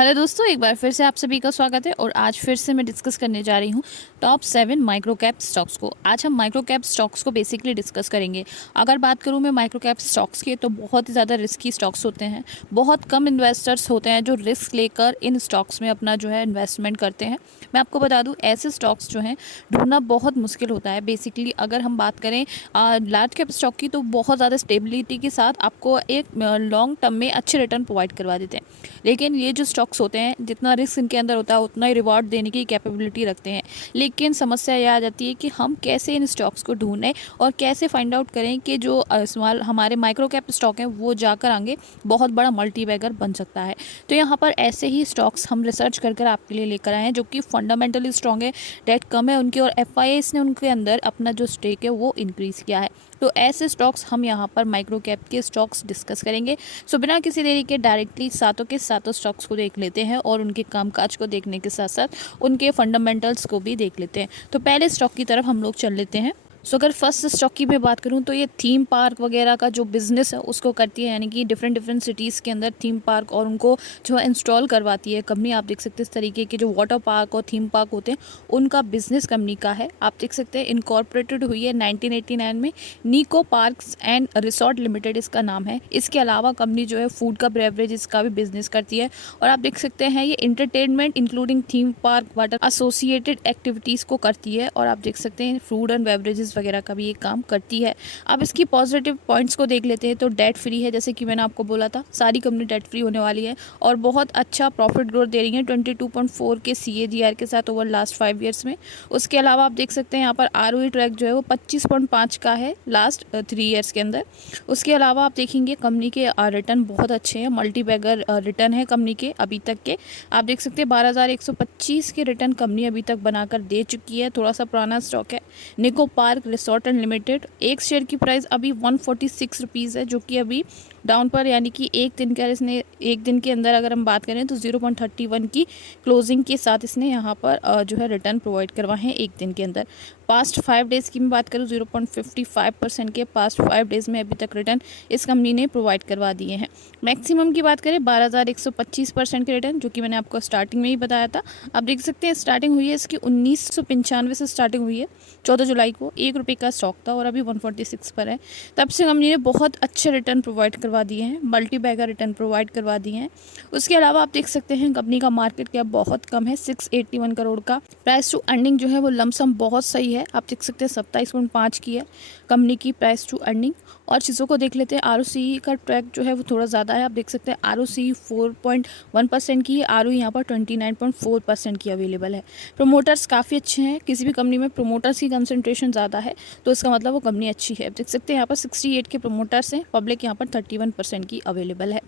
Hello दोस्तों, एक बार फिर से आप सभी का स्वागत है। और आज फिर से मैं डिस्कस करने जा रही हूँ टॉप 7 माइक्रो कैप स्टॉक्स को। आज हम माइक्रो कैप स्टॉक्स को बेसिकली डिस्कस करेंगे। अगर बात करूँ मैं माइक्रो कैप स्टॉक्स की, तो बहुत ही ज़्यादा रिस्की स्टॉक्स होते हैं। बहुत कम इन्वेस्टर्स होते हैं जो रिस्क लेकर इन स्टॉक्स में अपना जो है इन्वेस्टमेंट करते हैं। मैं आपको बता दूँ, ऐसे स्टॉक्स जो हैं ढूंढना बहुत मुश्किल होता है। बेसिकली अगर हम बात करें लार्ज कैप स्टॉक की, तो बहुत ज़्यादा स्टेबिलिटी के साथ आपको एक लॉन्ग टर्म में अच्छे रिटर्न प्रोवाइड करवा देते हैं। लेकिन ये जो स्टॉक्स होते हैं, जितना रिस्क इनके अंदर होता है उतना ही रिवॉर्ड देने की कैपेबिलिटी रखते हैं। लेकिन समस्या यह आ जाती है कि हम कैसे इन स्टॉक्स को ढूंढें और कैसे फाइंड आउट करें कि जो स्मॉल हमारे माइक्रो कैप स्टॉक हैं वो जाकर आगे बहुत बड़ा मल्टी बैगर बन सकता है। तो यहाँ पर ऐसे ही स्टॉक्स हम रिसर्च कर आपके लिए लेकर आए हैं जो कि फंडामेंटली स्ट्रॉन्ग है, डेट कम है उनकी, और एफआईआईस ने उनके अंदर अपना जो स्टेक है वो इंक्रीज़ किया है। तो ऐसे स्टॉक्स हम यहाँ पर माइक्रो कैप के स्टॉक्स डिस्कस करेंगे। सो बिना किसी देरी के डायरेक्टली सातों के सातों स्टॉक्स को देख लेते हैं और उनके कामकाज को देखने के साथ साथ उनके फंडामेंटल्स को भी देख लेते हैं। तो पहले स्टॉक की तरफ हम लोग चल लेते हैं। सो अगर फर्स्ट स्टॉक की मैं बात करूं, तो ये थीम पार्क वगैरह का जो बिज़नेस है उसको करती है, यानी कि डिफरेंट डिफरेंट सिटीज़ के अंदर थीम पार्क और उनको जो है इंस्टॉल करवाती है कंपनी। आप देख सकते हैं इस तरीके के जो वाटर पार्क और थीम पार्क होते हैं उनका बिजनेस कंपनी का है। आप देख सकते हैं इनकॉर्पोरेटेड हुई है 1989 में। निको पार्क्स एंड रिसोर्ट लिमिटेड इसका नाम है। इसके अलावा कंपनी जो है फूड का, बेवरेजेस का भी बिजनेस करती है। और आप देख सकते हैं ये entertainment including theme park, water associated activities को करती है। और आप देख सकते हैं फूड एंड बेवरेजेस वगैरह का भी ये काम करती है। अब इसकी पॉजिटिव पॉइंट्स को देख लेते हैं। तो डेट फ्री है, जैसे कि मैंने आपको बोला था सारी कंपनी डेट फ्री होने वाली है और बहुत अच्छा प्रॉफिट ग्रोथ दे रही है 22.4 के CAGR के साथ ओवर लास्ट 5 ईयर्स में। उसके अलावा आप देख सकते हैं यहाँ पर ROE ट्रैक जो है वो 25.5 का है लास्ट 3 ईयर्स के अंदर। उसके अलावा आप देखेंगे कंपनी के रिटर्न बहुत अच्छे हैं, मल्टी बैगर रिटर्न है कंपनी के अभी तक के। आप देख सकते हैं 12,125 के रिटर्न कंपनी अभी तक बनाकर दे चुकी है। थोड़ा सा पुराना स्टॉक है। निको पार्क रिसोर्ट एंड लिमिटेड, एक शेयर की प्राइस अभी 146 रुपीज़ है, जो कि अभी डाउन पर, यानी कि एक दिन का इसने, एक दिन के अंदर अगर हम बात करें तो 0.31 की क्लोजिंग के साथ इसने यहाँ पर जो है रिटर्न प्रोवाइड करवाए हैं एक दिन के अंदर। पास्ट 5 डेज़ की मैं बात करूँ 0.55% के पास्ट 5 डेज़ में अभी तक रिटर्न इस कंपनी ने प्रोवाइड करवा दिए हैं। मैक्सिमम की बात करें 12,125% के रिटर्न, जो कि मैंने आपको स्टार्टिंग में ही बताया था। आप देख सकते हैं स्टार्टिंग हुई है इसकी 1995 से स्टार्टिंग हुई है। 14 जुलाई को ₹1 का स्टॉक था और अभी 146 पर है। तब से कंपनी ने बहुत अच्छे रिटर्न प्रोवाइड करवा दिए हैं, मल्टी बैगर रिटर्न प्रोवाइड करवा दिए हैं। उसके अलावा आप देख सकते हैं कंपनी का मार्केट कैप बहुत कम है, 681 करोड़ का। प्राइस टू अर्निंग जो है वो लमसम बहुत सही है। आप देख सकते हैं 27.5 की है कंपनी की प्राइस टू अर्निंग। और चीज़ों को देख लेते हैं, ROCE का ट्रैक जो है वो थोड़ा ज़्यादा है। आप देख सकते हैं ROCE 4.1% की है, ROE यहाँ पर 29.4% की अवेलेबल है। प्रोमोटर्स काफ़ी अच्छे हैं, किसी भी कंपनी में प्रोमोटर्स की कंसंट्रेशन ज़्यादा है तो इसका मतलब वो कंपनी अच्छी है। देख सकते हैं यहाँ पर 68 के प्रोमोटर्स हैं, पब्लिक यहाँ पर 31% की अवेलेबल है।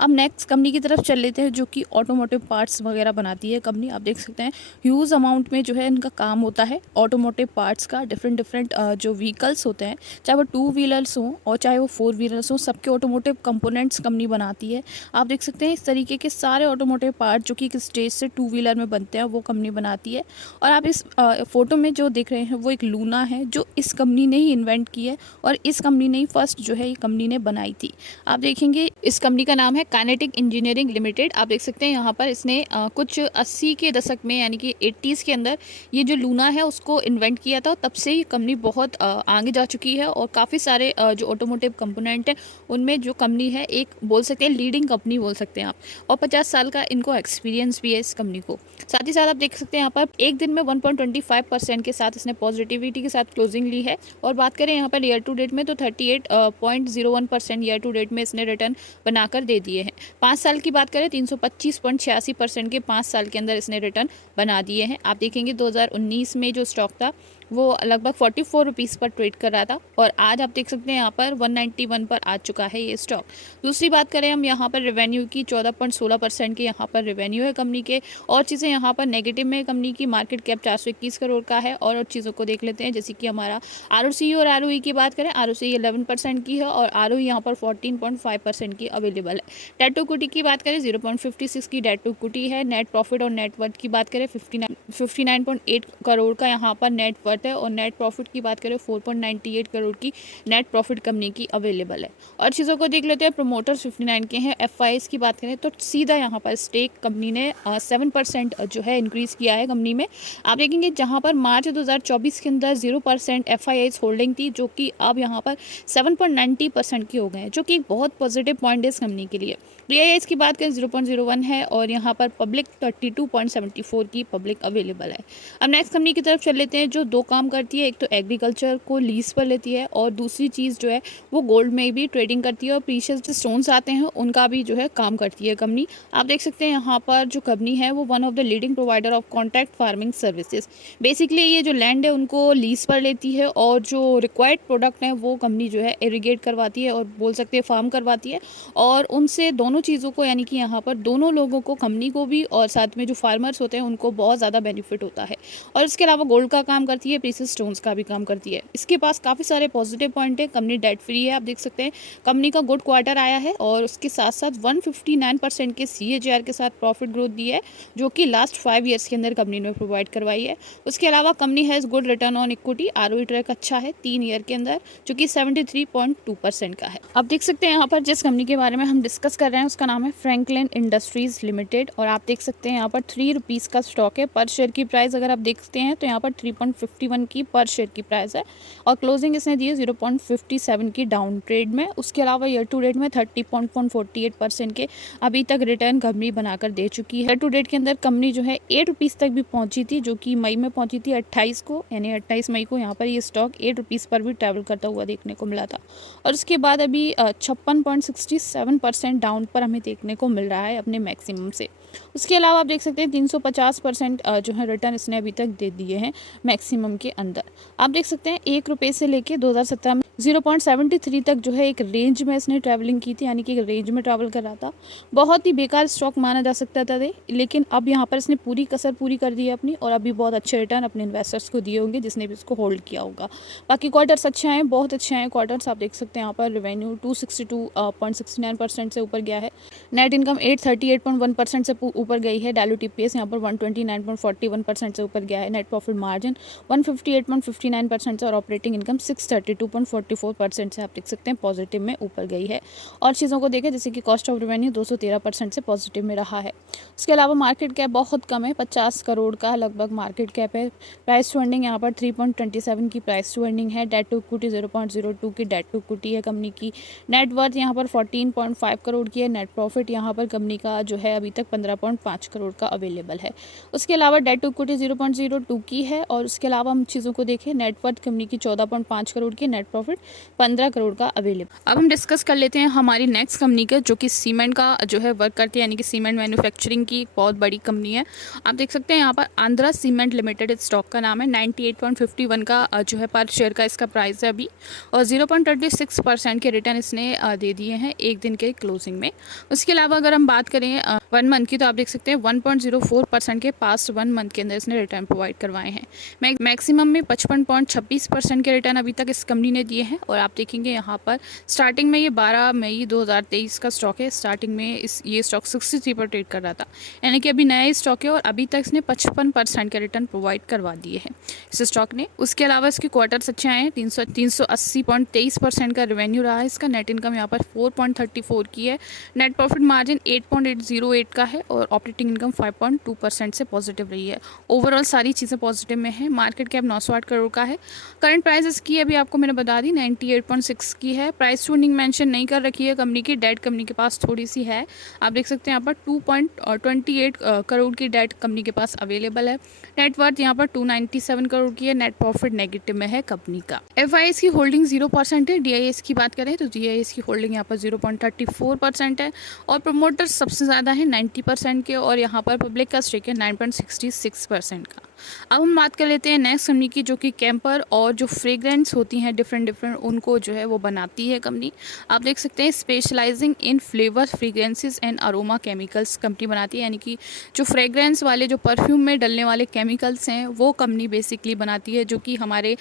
अब नेक्स्ट कंपनी की तरफ चल लेते हैं, जो कि ऑटोमोटिव पार्ट्स वगैरह बनाती है कंपनी। आप देख सकते हैं ह्यूज अमाउंट में जो है इनका काम होता है ऑटोमोटिव पार्ट्स का। डिफरेंट डिफरेंट जो व्हीकल्स होते हैं, चाहे वो 2 व्हीलर्स हों और चाहे वो 4 व्हीलर्स हों, सबके ऑटोमोटिव कंपोनेंट्स कंपनी बनाती है। आप देख सकते हैं इस तरीके के सारे ऑटोमोटिव पार्ट जो कि एक स्टेज से 2 व्हीलर में बनते हैं वो कंपनी बनाती है। और आप इस फोटो में जो देख रहे हैं वो एक लूना है, जो इस कंपनी ने ही इन्वेंट की है और इस कंपनी ने ही फर्स्ट जो है ये कंपनी ने बनाई थी। आप देखेंगे इस कंपनी का नाम है काइनेटिक इंजीनियरिंग लिमिटेड। आप देख सकते हैं यहाँ पर इसने कुछ 80 के दशक में, यानी कि 80s के अंदर ये जो लूना है उसको इन्वेंट किया था। तब से ही कंपनी बहुत आगे जा चुकी है और काफ़ी सारे जो ऑटोमोटिव कंपोनेंट हैं उनमें जो कंपनी है एक बोल सकते हैं लीडिंग कंपनी बोल सकते हैं आप। और 50 साल का इनको एक्सपीरियंस भी है इस कंपनी को। साथ ही साथ आप देख सकते हैं यहाँ पर एक दिन में 1.25% के साथ इसने पॉजिटिविटी के साथ क्लोजिंग ली है। और बात करें यहाँ पर ईयर टू डेट में तो 38.01% ईयर टू डेट में इसने रिटर्न बनाकर दे दिए हैं। 5 साल की बात करें 325.86% के 5 साल के अंदर इसने रिटर्न बना दिए हैं। आप देखेंगे 2019 में जो स्टॉक था वो लगभग 44 रुपीज़ पर ट्रेड कर रहा था और आज आप देख सकते हैं यहाँ पर 191 पर आ चुका है ये स्टॉक। दूसरी बात करें हम यहाँ पर रेवेन्यू की, 14.16% के यहाँ पर रेवेन्यू है कंपनी के। और चीज़ें यहाँ पर नेगेटिव में कंपनी की मार्केट कैप 421 करोड़ का है। और चीज़ों को देख लेते हैं, जैसे कि हमारा ROCE और ROE की बात करें, ROCE 11% की है और ROE यहाँ पर 14.5% की अवेलेबल है। डेट टू इक्विटी की बात करें 0.56 की डेट टू इक्विटी है। नेट प्रॉफिट और नेटवर्थ की बात करें 59.8 करोड़ का यहाँ पर नेटवर्थ वर्थ है और नेट प्रॉफिट की बात करें 4.98 करोड़ की नेट प्रॉफिट कंपनी की अवेलेबल है। और चीज़ों को देख लेते हैं, प्रमोटर्स 59 के हैं। एफआईएस की बात करें तो सीधा यहाँ पर स्टेक कंपनी ने 7% जो है इंक्रीज़ किया है कंपनी में। आप देखेंगे जहाँ पर मार्च 2024 के अंदर 0% एफआईआईस होल्डिंग थी, जो कि अब यहाँ पर 7.90% की हो गए हैं, जो कि बहुत पॉजिटिव पॉइंट है इस कंपनी के लिए। डीआईएस की बात करें 0.01 है और यहाँ पर पब्लिक 32.74 की पब्लिक अवेलेबल है। अब नेक्स्ट कंपनी की तरफ चल लेते हैं, जो दो काम करती है। एक तो एग्रीकल्चर को लीज पर लेती है और दूसरी चीज़ जो है वो गोल्ड में भी ट्रेडिंग करती है और प्रीशियस जो स्टोन्स आते हैं उनका भी जो है काम करती है कंपनी। आप देख सकते हैं यहाँ पर जो कंपनी है वो one of the leading provider of contract farming services. Basically ये जो लैंड है उनको लीज पर लेती है और जो रिक्वायर्ड प्रोडक्ट है वो कंपनी जो है इरिगेट करवाती है और बोल सकते हैं फार्म करवाती है, और उनसे दोनों चीज़ों को यानी कि यहाँ पर दोनों लोगों को, कंपनी को भी और साथ में जो फार्मर्स होते हैं उनको बहुत ज़्यादा बेनिफिट होता है। और इसके अलावा गोल्ड का काम करती है, प्रीशियस स्टोन्स का भी काम करती है। इसके पास काफ़ी सारे पॉजिटिव पॉइंट है। कंपनी डेट फ्री है। आप देख सकते हैं कंपनी का गुड क्वार्टर आया है और उसके साथ साथ 159% के CAGR के साथ प्रॉफिट ग्रोथ दी है, जो कि लास्ट 5 ईयर्स के अंदर कंपनी ने प्रोवाइड करवाई है। उसके अलावा company has good return on equity, ROE track अच्छा है 3 ईयर के अंदर, जो कि 73.2% का है। आप देख सकते हैं यहाँ पर जिस कंपनी के बारे में हम डिस्कस कर रहे हैं उसका नाम है फ्रैंकलिन इंडस्ट्रीज लिमिटेड, और आप देख सकते हैं यहाँ पर 3 रुपीज़ का स्टॉक है। पर शेयर की प्राइस अगर आप देखते हैं तो यहाँ पर 3.51 की पर शेयर की प्राइस है और क्लोजिंग इसने दी है 0.57 की डाउन ट्रेड में। उसके अलावा ईयर टू डेट में 30.48% के अभी तक रिटर्न कंपनी बनाकर दे चुकी है। ईयर टू डेट के अंदर कंपनी जो है 8 रुपीज़ तक भी पहुंची थी, जो कि मई में पहुंची थी 28 को, यानी 28 मई को यहाँ पर ये स्टॉक 8 रुपीज़ पर भी ट्रैवल करता हुआ देखने को मिला था। और उसके बाद अभी 56.67% डाउन पर हमें देखने को मिल रहा है अपने मैक्सिमम से। उसके अलावा आप देख सकते हैं 350% जो है रिटर्न इसने अभी तक दे दिए हैं मैक्सिमम के अंदर। आप देख सकते हैं 1 रुपये से लेके 2017 में 0.73 तक जो है एक रेंज में इसने ट्रैवलिंग की थी, यानी कि एक रेंज में ट्रैवल कर रहा था। बहुत ही बेकार स्टॉक माना जा सकता था, लेकिन अब यहाँ पर इसने पूरी कसर पूरी कर दी है अपनी, और अभी बहुत अच्छे रिटर्न अपने इन्वेस्टर्स को दिए होंगे जिसने भी इसको होल्ड किया होगा। बाकी क्वार्टर्स अच्छे हैं, बहुत अच्छे हैं क्वार्टर्स। आप देख सकते हैं यहाँ पर रेवेन्यू 262.69% से ऊपर गया है। नेट इनकम 838.1% से ऊपर गई है। डायलूटेड EPS यहाँ पर 129.41% से ऊपर गया है। नेट प्रॉफिट मार्जिन 158.59% से और ऑपरेटिंग इनकम 632.44% से आप देख सकते हैं पॉजिटिव में ऊपर गई है। और चीज़ों को देखें जैसे कि कॉस्ट ऑफ रेवेन्यू 213% से पॉजिटिव में रहा है। उसके अलावा मार्केट कैप बहुत कम है, 50 करोड़ का लगभग मार्केट कैप है। प्राइस टू अर्निंग यहाँ पर 3.27 की प्राइस टू अर्निंग है। डेट टू इक्विटी 0.02 की डेट टू इक्विटी है कंपनी की। नेट वर्थ यहाँ पर 14.5 करोड़ की है। नेट प्रॉफिट यहाँ पर कंपनी का जो है अभी तक 15.5 करोड़ का अवेलेबल है। उसके अलावा डेट टू इक्विटी 0.02 की है। और उसके अलावा हम चीज़ों को देखें, नेट वर्थ कंपनी की 14.5 करोड़ की, नेट प्रॉफिट 15 करोड़ का अवेलेबल। अब हम डिस्कस कर लेते हैं हमारी नेक्स्ट कंपनी का, जो कि सीमेंट का जो है वर्क करती है, यानी कि सीमेंट मैन्युफैक्चरिंग की एक बहुत बड़ी कंपनी है। आप देख सकते हैं यहाँ पर आंध्रा सीमेंट लिमिटेड इस स्टॉक का नाम है। 98.51 का जो है पर शेयर का इसका प्राइस है अभी, और 0.36% के रिटर्न इसने दे दिए हैं एक दिन के क्लोजिंग में। उसके अलावा अगर हम बात करें 1 मंथ की, तो आप देख सकते हैं 1.04% के पास्ट 1 मंथ के अंदर इसने रिटर्न प्रोवाइड करवाए हैं। मैक्सिमम में 55.26% के रिटर्न अभी तक इस कंपनी ने दिए हैं। और आप देखेंगे यहाँ पर स्टार्टिंग में ये 12 मई 2023 का स्टॉक है। स्टार्टिंग में ये स्टॉक 63 पर ट्रेड कर रहा था, यानी कि अभी नया स्टॉक है और अभी तक इसने 55% के रिटर्न प्रोवाइड करवा दिए हैं इस स्टॉक ने। उसके अलावा इसके क्वार्टर्स अच्छे आए हैं। 380.23% का रेवेन्यू रहा है इसका। नेट इनकम यहाँ पर 4.34 की है। नेट प्रॉफिट मार्जिन 8.808 का है और ऑपरेटिंग इनकम 5.2% से पॉजिटिव रही है। ओवरऑल सारी चीज़ें पॉजिटिव में है। मार्केट कैप 908 करोड़ का है। करंट प्राइस इसकी अभी आपको मैंने बता दी 98.6 की है। प्राइस टू अर्निंग मेंशन नहीं कर रखी है कंपनी की। डेट कंपनी के पास थोड़ी सी है। आप देख सकते हैं यहाँ पर 2.28 करोड़ की डेट कंपनी के पास अवेलेबल है। नेट वर्थ यहाँ पर 297 करोड़ की है। नेट प्रॉफिट नेगेटिव में है कंपनी का। एफआईएस की होल्डिंग 0% है। डीआईएस की बात करें तो डीआईएस की होल्डिंग यहाँ पर 0.34% है और प्रमोटर्स सबसे ज़्यादा है 90% के, और यहाँ पर पब्लिक का स्टेक है 9.66% का। अब हम बात कर लेते हैं नेक्स्ट कंपनी की, जो कि कैंपर और जो फ्रेग्रेंस होती हैं डिफरेंट उनको जो है वो बनाती है कंपनी। आप देख सकते हैं specialising in flavour fragrances and aroma chemicals company बनाती है, यानी कि जो फ्रेग्रेंस वाले जो परफ्यूम में डलने वाले केमिकल्स हैं वो कंपनी बेसिकली बनाती है, जो कि हमारे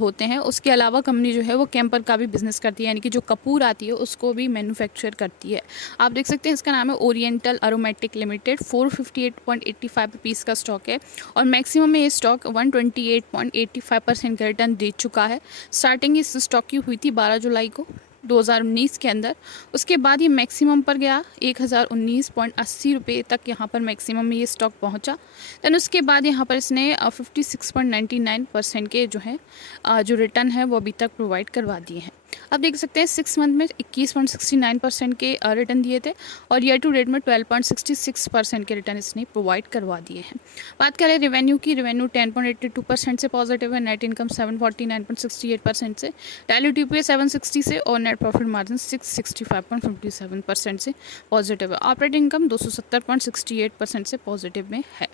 होते हैं। उसके अलावा कंपनी जो है वो कैंपर का भी बिजनेस करती है, यानी कि जो कपूर आती है उसको भी मैन्युफैक्चर करती है। आप देख सकते हैं इसका नाम है ओरिएंटल अरोमेटिक लिमिटेड 458.85 रुपीज़ का स्टॉक है और मैक्सिमम में ये स्टॉक 128.85% का रिटर्न दे चुका है। स्टार्टिंग इस स्टॉक की हुई थी 12 जुलाई को 2019 के अंदर। उसके बाद ये मैक्सिमम पर गया 1019.80 रुपये तक, यहाँ पर मैक्सिमम में ये स्टॉक पहुँचा। दैन उसके बाद यहाँ पर इसने 56.99% के जो है जो रिटर्न है वो अभी तक प्रोवाइड करवा दिए हैं। अब देख सकते हैं 6 मंथ में 21.69% के रिटर्न दिए थे और ईयर टू डेट में 12.66% के रिटर्न इसने प्रोवाइड करवा दिए हैं। बात करें रेवेन्यू की, रेवेन्यू 10.82% से पॉजिटिव है, नेट इनकम 749.68% से, डायल्यूटिव पे 760 से और नेट प्रॉफिट मार्जिन 665.57% से पॉजिटिव है। ऑपरेटिंग इनकम 270.68% से पॉजिटिव में है।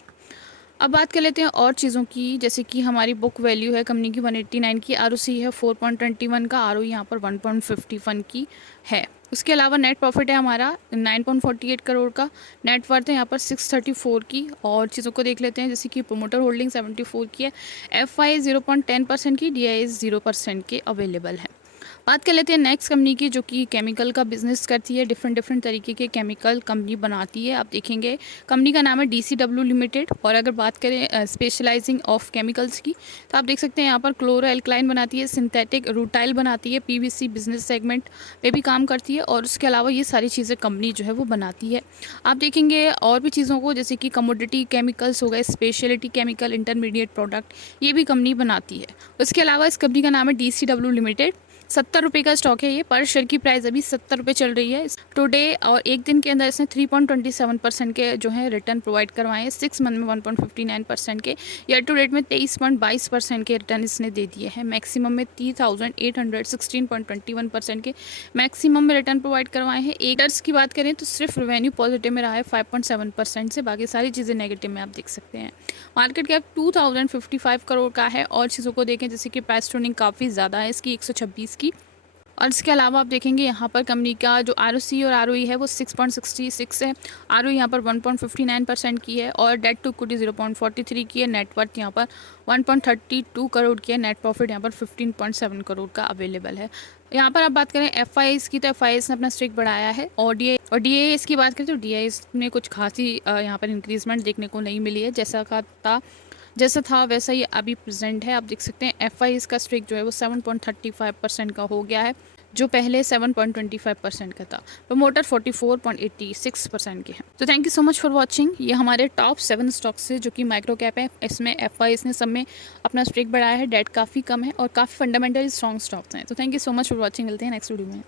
अब बात कर लेते हैं और चीज़ों की, जैसे कि हमारी बुक वैल्यू है कंपनी की 189 की, आरओसी है 4.21 का, आरओई यहाँ पर 1.51 की है। उसके अलावा नेट प्रॉफिट है हमारा 9.48 करोड़ का, नेट वर्थ है यहाँ पर 634 की। और चीज़ों को देख लेते हैं, जैसे कि प्रोमोटर होल्डिंग 74 की है, एफआई 0.10% की, डीआई 0% के अवेलेबल है। बात कर लेते हैं नेक्स्ट कंपनी की, जो कि केमिकल का बिजनेस करती है, डिफरेंट तरीके के केमिकल कंपनी बनाती है। आप देखेंगे कंपनी का नाम है डीसीडब्ल्यू लिमिटेड। और अगर बात करें स्पेशलाइजिंग ऑफ केमिकल्स की, तो आप देख सकते हैं यहाँ पर क्लोरो एल्कलाइन बनाती है, सिंथेटिक रूटाइल बनाती है, पीवीसी बिजनेस सेगमेंट पे भी काम करती है और उसके अलावा ये सारी चीज़ें कंपनी जो है वो बनाती है। आप देखेंगे और भी चीज़ों को, जैसे कि कमोडिटी केमिकल्स हो गए, स्पेशलिटी केमिकल, इंटरमीडिएट प्रोडक्ट, ये भी कंपनी बनाती है। उसके अलावा इस कंपनी का नाम है डीसीडब्ल्यू लिमिटेड। 70 रुपये का स्टॉक है ये, पर शेयर की प्राइस अभी 70 रुपये चल रही है टुडे। और एक दिन के अंदर इसने 3.27% के जो है रिटर्न प्रोवाइड करवाए हैं। 6 मंथ में 1.59% के, ईयर टू डेट में 23.22% के रिटर्न इसने दे दिए हैं। मैक्सिमम में 3816.21% के मैक्सिमम में रिटर्न प्रोवाइड करवाए हैं। एक डर्स की बात करें तो सिर्फ रेवेन्यू पॉजिटिव में रहा है 5.7% से, बाकी सारी चीज़ें नेगेटिव में आप देख सकते हैं। मार्केट कैप 2055 करोड़ का है। और चीज़ों को देखें, जैसे कि प्राइस टू अर्निंग काफ़ी ज़्यादा है इसकी, 126 की। और इसके अलावा आप देखेंगे यहाँ पर कंपनी का जो आरओसी और आरओई है वो 6.66 है, आरओई यहाँ पर 1.59% की है और डेट टू इक्विटी 0.43 की है। नेटवर्थ यहाँ पर 1.32 करोड़ की है, नेट प्रॉफिट यहाँ पर 15.7 करोड़ का अवेलेबल है। यहाँ पर आप बात करें एफआईएस की, तो एफआईएस ने अपना स्टेक बढ़ाया है। और डीआईएस की बात करें तो डीआईएस में कुछ खासी यहाँ पर इंक्रीजमेंट देखने को नहीं मिली है, जैसा था वैसा ही अभी प्रेजेंट है। आप देख सकते हैं एफआईएस का स्ट्रेक जो है वो 7.35% का हो गया है, जो पहले 7.25% का था। प्रमोटर 44.86% के हैं। तो thank you so much for watching. ये हमारे टॉप 7 स्टॉक्स है जो कि माइक्रो कैप है। इसमें एफआईएस ने सब में अपना स्ट्रेक बढ़ाया है, डेट काफ़ी कम है और काफ़ी फंडामेंटली स्ट्रॉन्ग स्टॉक्स हैं। तो thank you so much for watching. मिलते हैं नेक्स्ट वीडियो में।